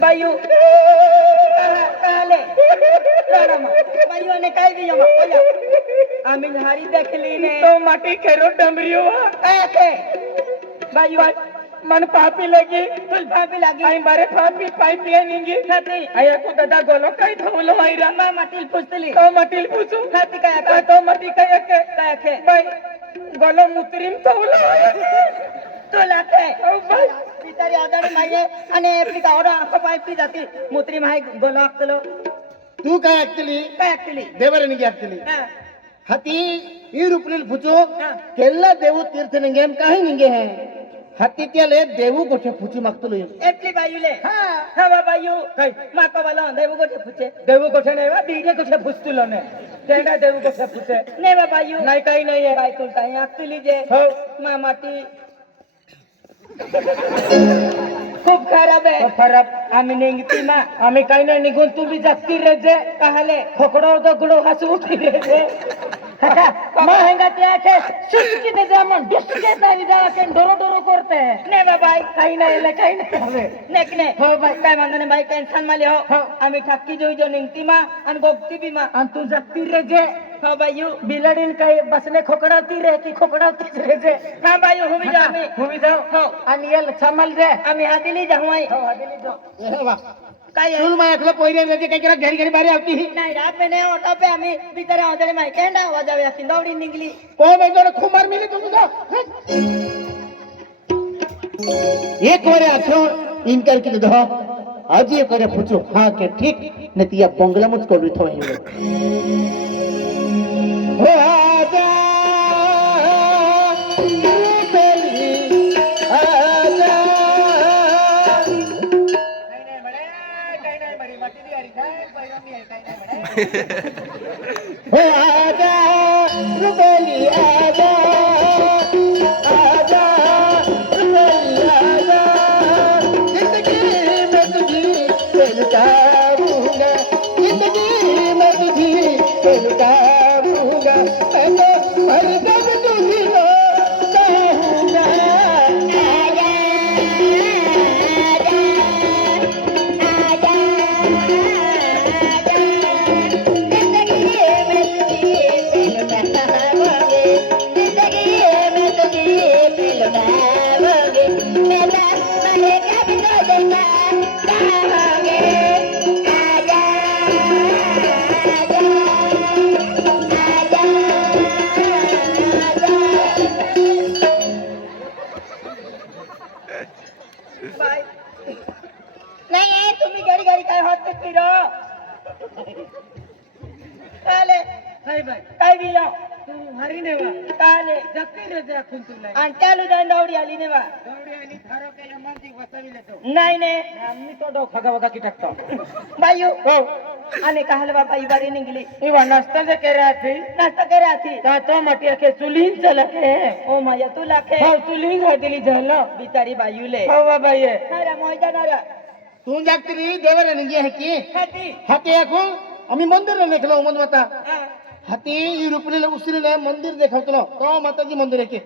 Bayu, kale, Bayu ने काय भी यमा, ओया, आमिन हारी देख लीने, तो माटी खेरो डमरियो, ऐसे, Bayu, मन पापी लगी, तुल पापी लगी, आई बारे पापी पाइपी निंगी, नहीं, आया को दादा गोलो काय थावलो आईरा, मैं माटील पूछतली, तो माटील पूछू, नहीं काय, तो माटी काय के, भाई, गोलो मुतरीम थावलो, तो लाके, ओ भाई बिचारी आजारी माये आणि आपली गावडा आंख पाइपी जाती मुत्री माय गोला आकलो तू काय ऍक्च्युली देवरनिಗೆ ऍक्च्युली हती ಈ ರೂಪದಲ್ಲಿ फुचो केल्ला देव तीर्थ निंगे हम काहे निंगे हैं हती त्याले देव गोठे फुची मागतलो एपली बायूले हा बा बायू काय माको वाला देव गोठे नाही बा बीजे गोठे फुचतलो ने तेडा देव गोठे फुचे नाही बा बायू नाही काही नाही आहे बाय तुलता ऍक्च्युली जे हो मा माटी खूप खराब आहे खराब आम्ही निघती ना आम्ही काही नाही निघून तू बी जागती रे जे कहले खोकडो दगडो हसू उठी रे जे महंगा त्याचे सुटकी दे जा मन दुसके नाही जा के डोरो डोरो करते नाही बाबा काही नाही हवे नेक ने हो बाई काय म्हणतो ने बाई टेन्शन माले हो आम्ही ठाकी जो निघती मा आणि गोगती बी मा आणि तू जागती रे जे हो बायू बिलडीन काय बसने खोकडावती रे की खोकडावती रे जे हा बायू हुवी जाऊ हो आणि येल छमल जे आम्ही हादिली जाऊ हो हादिली जाऊ हे वा काय तुल मा एकला पहिरे जे काय केला घरी बारी आवती नाही रात में नाही होता पे आम्ही बिचारे आजारी माय केंडा आवाज आवे अशी दौडी निघली कोण बेजोड खुमार मिली तुझा एक बारे आखो इनकार की दो आज ये करे पूछो हां के ठीक नतिया बंगला मुझ को भी थो हो आजा हो आजा रुबेली आजा आजा रुबेली आजा जिंदगी में तुझी लुटाऊंगा जिंदगी में तुझी लुटाऊंगा मैं तो हर दम तुझी को चाहूंगा आजा नाही तुम्ही गाडी काय होत फिरो काले हाय बाय काय बिया तू हरी नेवा काले जक्ती रे जा खून तुला आणि त्यालू जाऊन दौडी आली नेवा दौडी आली थारो के यमनची वसविले तो नाही ने आम्ही तो डो खगा वगा की टाकतो बायू हो आणि कहल बाबा ई बारी निघली इवा नाश्ता जे करे थी तो मटिया के चुलीन चला के ओ माया तू लाखे हो चुलीन घातली झालं बिचारी बायूले हो बाबा ये अरे मोयदा नरा तू जागती रे देवर निंगे है की हाती आखो आम्ही मंदिर देखलो मन माता हाती ई रूपले उसरीले मंदिर देखावतलो तो माताजी मंदिर है की